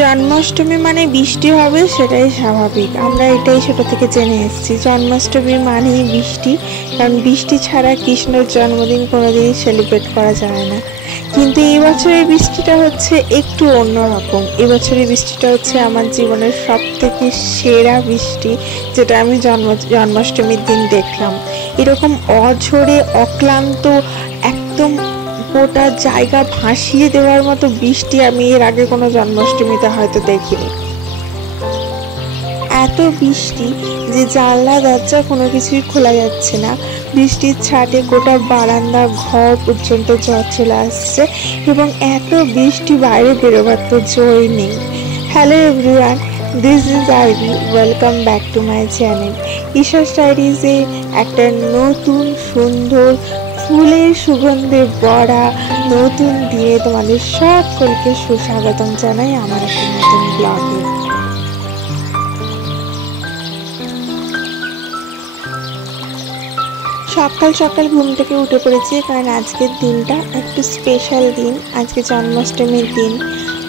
জন্মাষ্টমী মানে বৃষ্টি হবে সেটাই স্বাভাবিক, আমরা এটাই ছোট থেকে জেনে এসেছি। জন্মাষ্টমী মানেই বৃষ্টি, কারণ বৃষ্টি ছাড়া কৃষ্ণের জন্মদিন কোনোদিনই সেলিব্রেট করা যায় না। কিন্তু এই বছরের বৃষ্টিটা হচ্ছে একটু অন্যরকম। এবছরের বৃষ্টিটা হচ্ছে আমার জীবনের সব থেকে সেরা বৃষ্টি, যেটা আমি জন্মাষ্টমীর দিন দেখলাম। এরকম অঝরে অক্লান্ত একদম গোটা জায়গা ভাসিয়ে দেওয়ার মতো বৃষ্টি আমি এর আগে কোনো জন্মাষ্টমীতে হয়তো দেখিনি। এত বৃষ্টি যে জানলা দরজা কোনো কিছুই খোলা যাচ্ছে না, বৃষ্টির ছাটে গোটা বারান্দা ঘর পর্যন্ত জল চলে আসছে, এবং এত বৃষ্টি বাইরে বেরোবার তো জোরই নেই। হ্যালো এভরিওয়ান, দিস ইজ আরবি, welcome back to my channel. Isha's ডায়েরিজে একটা নতুন সুন্দর ফুলের সুগন্ধে ভরা নতুন দিয়ে তোমাদের সকলকে সুস্বাগতম জানাই আমার একটা নতুন ব্লগে। সকাল সকাল ঘুম থেকে উঠে পড়েছি, কারণ আজকের দিনটা একটু স্পেশাল দিন। আজকে জন্মাষ্টমীর দিন,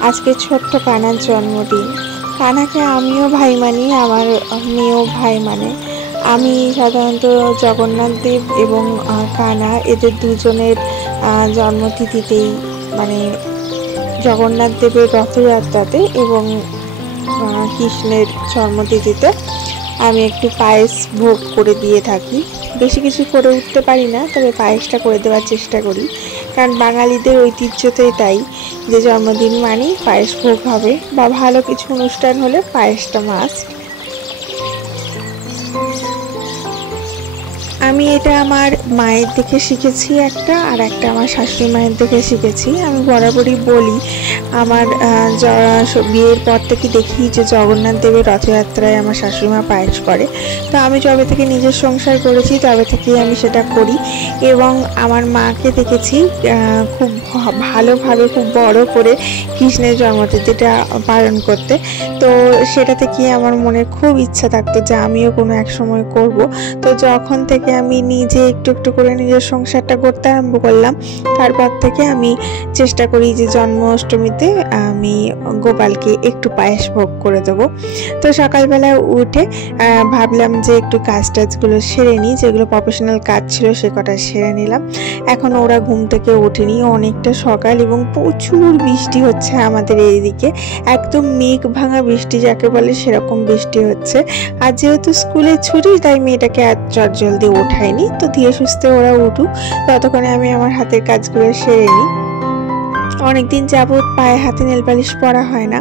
আজকে ছোট্ট কানার জন্মদিন। কানাকে আমিও ভাই মানি, আমার মেয়েও ভাই মানে। আমি সাধারণত জগন্নাথ দেব এবং কানা এদের দুজনের জন্মতিথিতেই, মানে জগন্নাথ দেবের রথযাত্রাতে এবং কৃষ্ণের জন্মতিথিতে আমি একটু পায়েস ভোগ করে দিয়ে থাকি। বেশি কিছু করে উঠতে পারি না, তবে পায়েসটা করে দেওয়ার চেষ্টা করি, কারণ বাঙালিদের ঐতিহ্যতেই তাই যে জন্মদিন মানেই পায়েস ভোগ হবে, বা ভালো কিছু অনুষ্ঠান হলে পায়েসটা মাস্ট। আমি এটা আমার মায়ের দেখে শিখেছি একটা, আর একটা আমার শাশুড়ি মায়ের দেখে শিখেছি। আমি বরাবরই বলি, আমার বিয়ের পর থেকে দেখি যে জগন্নাথ দেবের রথযাত্রায় আমার শাশুড়ি মা পায়েস করে। তো আমি যবে থেকে নিজের সংসার করেছি তবে থেকেই আমি সেটা করি, এবং আমার মাকে দেখেছি খুব ভালোভাবে খুব বড় করে কৃষ্ণের জন্মতিথিটা পালন করতে। তো সেটা থেকে আমার মনে খুব ইচ্ছা থাকতো যে আমিও কোনো এক সময় করব। তো যখন থেকে আমি নিজে একটু একটু করে নিজের সংসারটা করতে আরম্ভ করলাম, তারপর থেকে আমি চেষ্টা করি যে জন্মাষ্টমীতে আমি গোপালকে একটু পায়েস ভোগ করে দেবো। তো সকালবেলা উঠে ভাবলাম যে একটু কাজ টাজগুলো সেরে নিই, যেগুলো প্রফেশনাল কাজ ছিল সে কটা সেরে নিলাম। এখন ওরা ঘুম থেকে ওঠেনি, অনেকটা সকাল এবং প্রচুর বৃষ্টি হচ্ছে আমাদের এইদিকে, একদম মেঘ ভাঙা বৃষ্টি যাকে বলে সেরকম বৃষ্টি হচ্ছে। আর যেহেতু স্কুলে ছুটি, তাই মেয়েটাকে আর জলদি ওঠায়নি। তো ধীরে সুস্থে ওরা উঠুক, ততক্ষণে আমি আমার হাতের কাজগুলো সেরে নিই। অনেকদিন যাবৎ পায়ে হাতে নেল পালিশ পরা হয় না,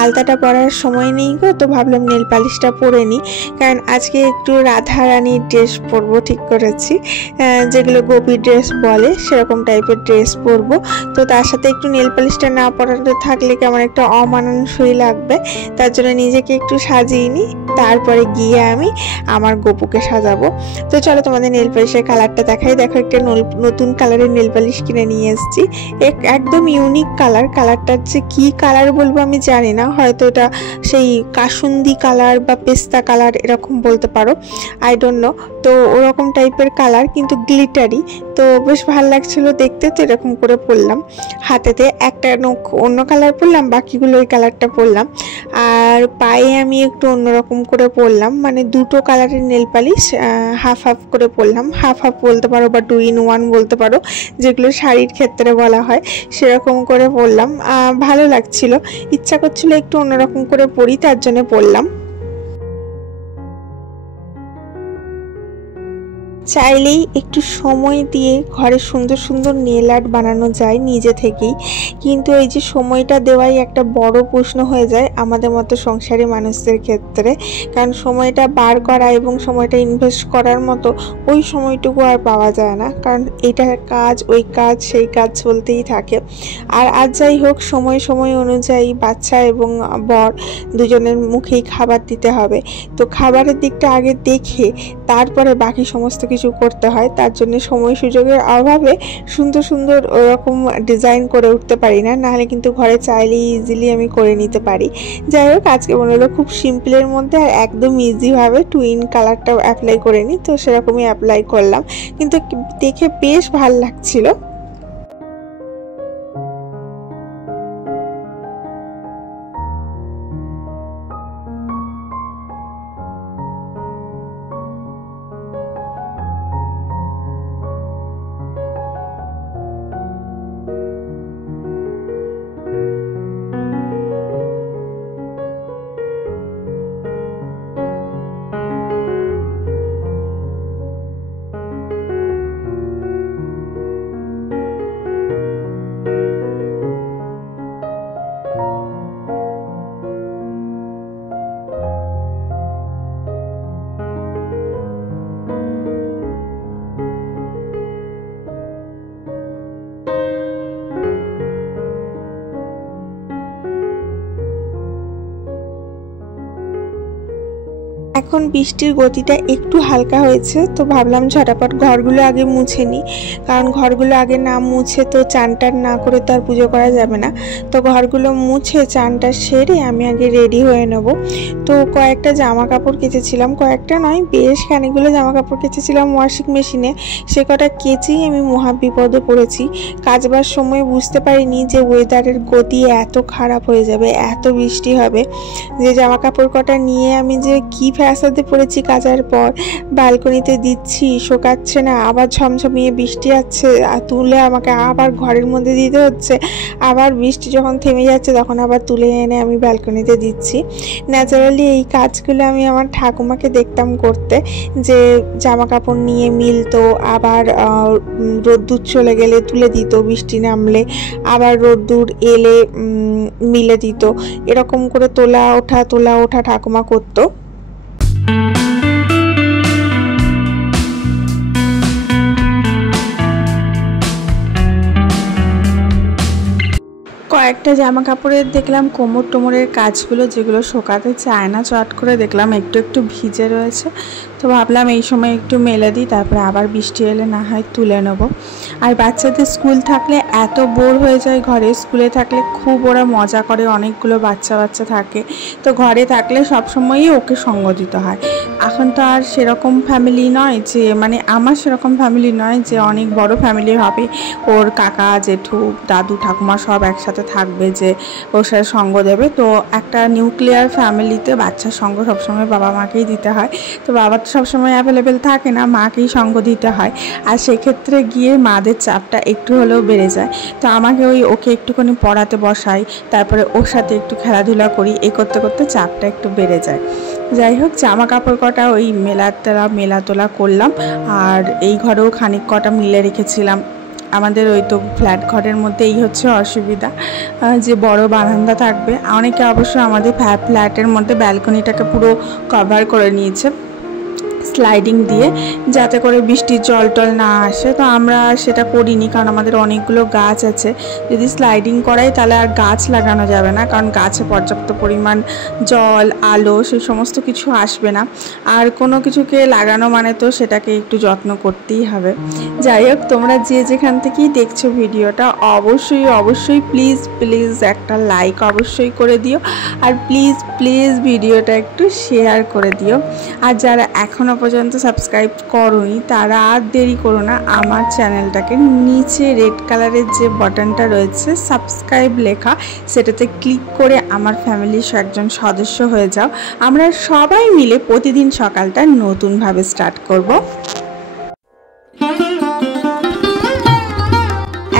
আলতাটা পরার সময় নেই গো, তো ভাবলাম নেল পালিশটা পরে নিই। কারণ আজকে একটু রাধা রানীর ড্রেস পরবো ঠিক করেছি, যেগুলো গোপী ড্রেস বলে সেরকম টাইপের ড্রেস পরবো। তো তার সাথে একটু নেল পালিশটা না পরাতে থাকলে কেমন একটা অমানানসই লাগবে, তার জন্য নিজেকে একটু সাজিয়ে নিই, তারপরে গিয়ে আমি আমার গোপুকে সাজাবো। তো চলো তোমাদের নেল পালিশের কালারটা দেখাই। দেখো, একটা নতুন কালারের নেল পালিশ কিনে নিয়ে এসেছি, একদম ইউনিক কালারটার যে কি কালার বলবো আমি জানি না, হয়তো এটা সেই কাসুন্দি কালার বা পেস্তা কালার এরকম বলতে পারো, আই ডোন্ট নো। তো ওরকম টাইপের কালার, কিন্তু গ্লিটারি, তো বেশ ভালো লাগছিল দেখতে। তো এরকম করে পরলাম, হাতেতে একটা নখ অন্য কালার পরলাম, বাকিগুলো ওই কালারটা পরলাম। আর পায়ে আমি একটু অন্যরকম করে পরলাম, মানে দুটো কালারের নেল পালিশ হাফ হাফ করে পরলাম, হাফ হাফ বলতে পারো বা 2 in 1 বলতে পারো, যেগুলো শাড়ির ক্ষেত্রে বলা হয়, সেরকম করে পরলাম। ভালো লাগছিল, ইচ্ছা করছিল একটু অন্যরকম করে পরি, তার জন্য পরলাম। চাইলেই একটু সময় দিয়ে ঘরে সুন্দর সুন্দর নেল আর্ট বানানো যায় নিজে থেকেই, কিন্তু এই যে সময়টা দেওয়াই একটা বড় প্রশ্ন হয়ে যায় আমাদের মতো সংসারী মানুষদের ক্ষেত্রে। কারণ সময়টা বার করা এবং সময়টা ইনভেস্ট করার মতো ওই সময়টুকু আর পাওয়া যায় না, কারণ এটা কাজ ওই কাজ সেই কাজ চলতেই থাকে। আর আজ যাই হোক, সময় সময় অনুযায়ী বাচ্চা এবং বর দুজনের মুখেই খাবার দিতে হবে, তো খাবারের দিকটা আগে দেখে তারপরে বাকি সমস্ত কিছু করতে হয়। তার জন্য সময় সুযোগের অভাবে সুন্দর সুন্দর ওরকম ডিজাইন করে উঠতে পারি না, নাহলে কিন্তু ঘরে চাইলেই ইজিলি আমি করে নিতে পারি। যাই হোক, আজকে মনে হলো খুব সিম্পলের মধ্যে আর একদম ইজিভাবে টুইন কালারটাও অ্যাপ্লাই করে নিই, তো সেরকমই অ্যাপ্লাই করলাম, কিন্তু দেখে বেশ ভালো লাগছিল। এখন বৃষ্টির গতিটা একটু হালকা হয়েছে, তো ভাবলাম ঝটাপট ঘরগুলো আগে মুছে নিই, কারণ ঘরগুলো আগে না মুছে তো চানটার না করে তো আর পুজো করা যাবে না। তো ঘরগুলো মুছে চানটা সেরে আমি আগে রেডি হয়ে নেব। তো কয়েকটা জামা কাপড় কেচেছিলাম, কয়েকটা নয় বেশ খানিকগুলো জামা কাপড় কেচেছিলাম ওয়াশিং মেশিনে, সে কটা কেচেই আমি মহা বিপদে পড়েছি। কাচবার সময় বুঝতে পারিনি যে ওয়েদারের গতি এত খারাপ হয়ে যাবে, এত বৃষ্টি হবে, যে জামা কাপড় কটা নিয়ে আমি যে কি ফ্যাসাদে পড়েছি। কাচার পর ব্যালকনিতে দিচ্ছি, শোকাচ্ছে না, আবার ঝমঝমিয়ে বৃষ্টি আসছে, তুলে আমাকে আবার ঘরের মধ্যে দিতে হচ্ছে, আবার বৃষ্টি যখন থেমে যাচ্ছে তখন আবার তুলে এনে আমি ব্যালকনিতে দিচ্ছি। ন্যাচারালি এই কাজগুলো আমি আমার ঠাকুমাকে দেখতাম করতে, যে জামা কাপড় নিয়ে মিলতো, আবার রোদ্দুর চলে গেলে তুলে দিত, বৃষ্টি নামলে আবার রোদ্দুর এলে মিলে দিত, এরকম করে তোলা ওঠা ঠাকুমা করতো। কয়েকটা জামা কাপড়ের দেখলাম কোমর টোমরের কাজগুলো, যেগুলো শোকাতে চায় না, চট করে দেখলাম একটু একটু ভিজে রয়েছে, তো ভাবলাম এই সময় একটু মেলে দিই, তারপরে আবার বৃষ্টি এলে না হয় তুলে নেবো। আর বাচ্চাদের স্কুল থাকলে এত বোর হয়ে যায় ঘরে, স্কুলে থাকলে খুব ওরা মজা করে, অনেকগুলো বাচ্চা থাকে, তো ঘরে থাকলে সবসময়ই ওকে সঙ্গ দিতে হয়। এখন তো আর সেরকম ফ্যামিলি নয় যে, মানে আমার সেরকম ফ্যামিলি নয় যে অনেক বড় ফ্যামিলি হবে, ওর কাকা জেঠু দাদু ঠাকুমা সব একসাথে থাকবে যে ওর সাথে সঙ্গ দেবে। তো একটা নিউক্লিয়ার ফ্যামিলিতে বাচ্চার সঙ্গ সবসময় বাবা মাকেই দিতে হয়, তো বাবা তো সবসময় অ্যাভেলেবেল থাকে না, মাকেই সঙ্গ দিতে হয়, আর সেক্ষেত্রে গিয়ে মাদের চাপটা একটু হলেও বেড়ে যায়। তো আমাকে ওকে একটুখানি পড়াতে বসাই, তারপরে ওর সাথে একটু খেলাধুলা করি, এই করতে করতে চাপটা একটু বেড়ে যায়। যাই হোক, জামা কাপড় কটা ওই মেলা তোলা করলাম, আর এই ঘরেও খানিক কটা মিলে রেখেছিলাম, আমাদের ওই তো ফ্ল্যাট ঘরের মধ্যে এই হচ্ছে অসুবিধা, যে বড় বারান্দা থাকবে। অনেকে অবশ্য আমাদের ফ্ল্যাটের মধ্যে ব্যালকনিটাকে পুরো কভার করে নিয়েছে স্লাইডিং দিয়ে, যাতে করে বৃষ্টির জল টল না আসে। তো আমরা সেটা করিনি, কারণ আমাদের অনেকগুলো গাছ আছে। যদি স্লাইডিং করাই তাহলে আর গাছ লাগানো যাবে না, কারণ গাছে পর্যাপ্ত পরিমাণ জল আলো সেই সমস্ত কিছু আসবে না। আর কোনো কিছুকে লাগানো মানে তো সেটাকে একটু যত্ন করতেই হবে। যাই হোক, তোমরা যে যেখান থেকেই দেখছো ভিডিওটা, অবশ্যই অবশ্যই প্লিজ প্লিজ একটা লাইক অবশ্যই করে দিও, আর প্লিজ প্লিজ ভিডিওটা একটু শেয়ার করে দিও। আর যারা এখনও পর্যন্ত সাবস্ক্রাইব করোনি তারা আর দেরি করো না, আমার চ্যানেলটাকে নিচে রেড কালারের যে বাটনটা রয়েছে সাবস্ক্রাইব লেখা, সেটাতে ক্লিক করে আমার ফ্যামিলির একজন সদস্য হয়ে যাও। আমরা সবাই মিলে প্রতিদিন সকালটা নতুনভাবে স্টার্ট করব।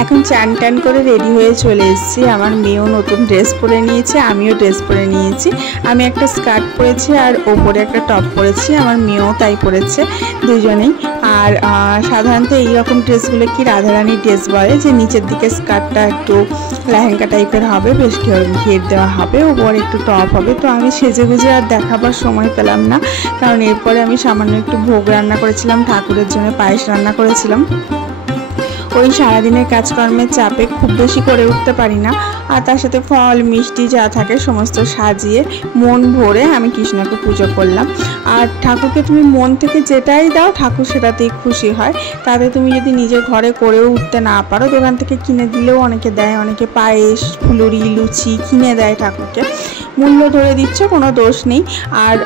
এখন চান টান করে রেডি হয়ে চলে এসেছি। আমার মেয়েও নতুন ড্রেস পরে নিয়েছে, আমিও ড্রেস পরে নিয়েছি। আমি একটা স্কার্ট পরেছি আর ওপরে একটা টপ পরেছি, আমার মেয়েও তাই পরেছে, দুজনেই। আর সাধারণত এইরকম ড্রেসগুলো কি রাধারানীর ড্রেস বলে, যে নিচের দিকে স্কার্টটা একটু লেহেঙ্গা টাইপের হবে, বেশ ঘের দেওয়া হবে, ওপরে একটু টপ হবে। তো আমি সেজে গুজে আর দেখাবার সময় পেলাম না, কারণ এরপরে আমি সামান্য একটু ভোগ রান্না করেছিলাম, ঠাকুরের জন্য পায়েস রান্না করেছিলাম। ওই সারাদিনের কাজকর্মের চাপে খুব বেশি করে উঠতে পারি না। আর তার সাথে ফল মিষ্টি যা থাকে সমস্ত সাজিয়ে মন ভরে আমি কৃষ্ণকে পুজো করলাম। আর ঠাকুরকে তুমি মন থেকে যেটাই দাও ঠাকুর সেটাতেই খুশি হয়। তাতে তুমি যদি নিজের ঘরে করেও উঠতে না পারো, দোকান থেকে কিনে দিলেও অনেকে দেয়, অনেকে পায়েস ফুলুরি লুচি কিনে দেয় ঠাকুরকে। মূল্য ধরে দিচ্ছ, কোনো দোষ নেই। আর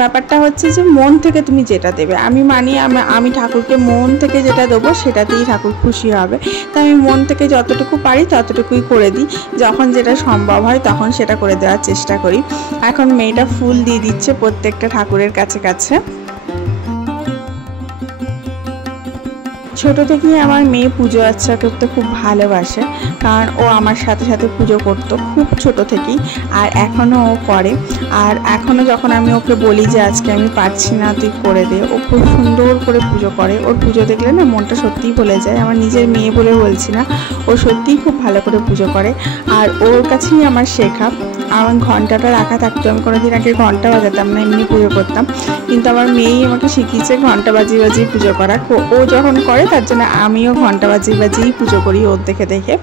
ব্যাপারটা হচ্ছে যে মন থেকে তুমি যেটা দেবে, আমি মানি আমি ঠাকুরকে মন থেকে যেটা দেবো সেটাতেই ঠাকুর খুশি হবে। তাই আমি মন থেকে যতটুকু পারি ততটুকুই করে দিই, যখন যেটা সম্ভব হয় তখন সেটা করে দেওয়ার চেষ্টা করি। এখন মেয়েটা ফুল দিয়ে দিচ্ছে প্রত্যেকটা ঠাকুরের কাছে কাছে। ছোট থেকেই আমার মেয়ে পুজো আর্চা করতে খুব ভালোবাসে, কারণ ও আমার সাথে সাথে পুজো করতো খুব ছোট থেকেই, আর এখনও ও করে। আর এখনও যখন আমি ওকে বলি যে আজকে আমি পারছি না তুই করে দে, ও খুব সুন্দর করে পুজো করে। ওর পুজো দেখলে না মনটা সত্যিই ভুলে যায়। আমার নিজের মেয়ে বলে বলছি না, ও সত্যিই খুব ভালো করে পুজো করে। আর ওর কাছেই আমার শেখা। আমার ঘন্টাটা রাখা থাকতো, আমি কোনোদিন আগে ঘন্টা বাজাতাম না, এমনি পুজো করতাম। কিন্তু আমার মেয়েই আমাকে শিখিয়েছে ঘন্টা বাজিয়ে বাজিয়ে পুজো করা। ও যখন করে তার জন্য আমিও ঘন্টা বাজিয়ে বাজিয়েই পুজো করি ওর দেখে দেখে।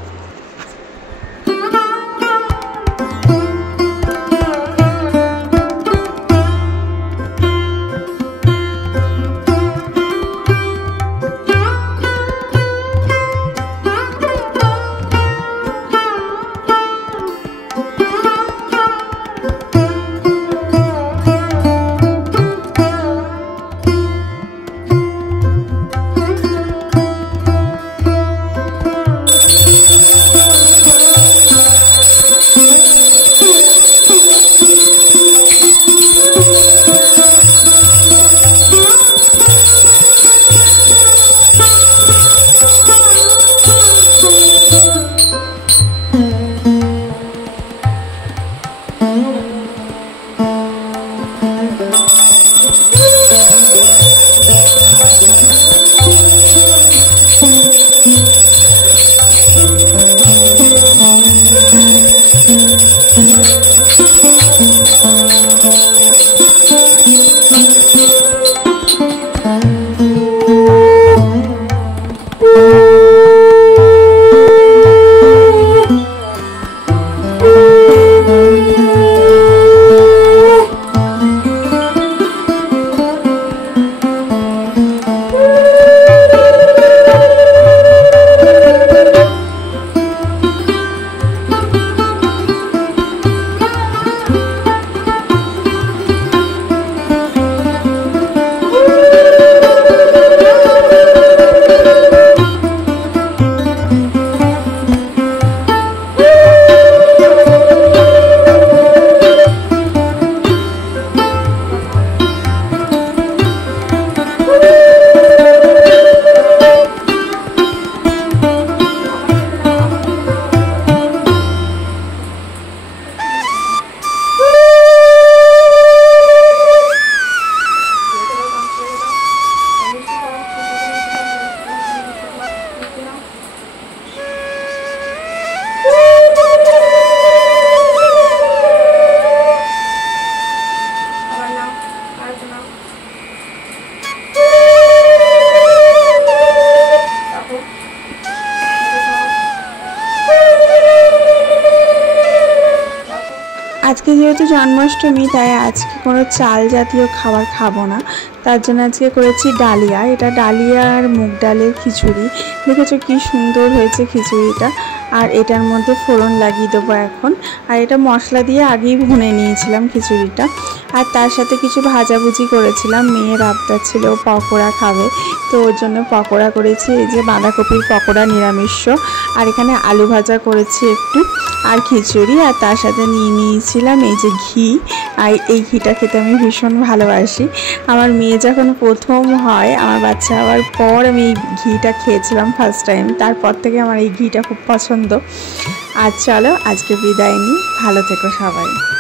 আজকে যেহেতু জন্মাষ্টমী, তাই আজকে কোনো চাল জাতীয় খাবার খাবো না। তার জন্য আজকে করেছি ডালিয়া। এটা ডালিয়া আর মুগ ডালের খিচুড়ি। দেখেছো কি সুন্দর হয়েছে খিচুড়িটা। আর এটার মধ্যে ফোড়ন লাগিয়ে দেবো এখন। আর এটা মশলা দিয়ে আগেই ভুনে নিয়েছিলাম খিচুড়িটা। আর তার সাথে কিছু ভাজাভুজি করেছিলাম। মেয়ের আবদার ছিল পকোড়া খাবে, তো ওর জন্য পকোড়া করেছি। এই যে বাঁধাকপির পকোড়া নিরামিষ। আর এখানে আলু ভাজা করেছি একটু, আর খিচুড়ি। আর তার সাথে নিয়ে নিয়েছিলাম এই যে ঘি। আর এই ঘিটা খেতে আমি ভীষণ ভালোবাসি। আমার মেয়ে যখন প্রথম হয়, আমার বাচ্চা হওয়ার পর আমি এই ঘিটা খেয়েছিলাম ফার্স্ট টাইম। তারপর থেকে আমার এই ঘিটা খুব পছন্দ। আর চলো আজকে বিদায় নিই, ভালো থেকো সবাই।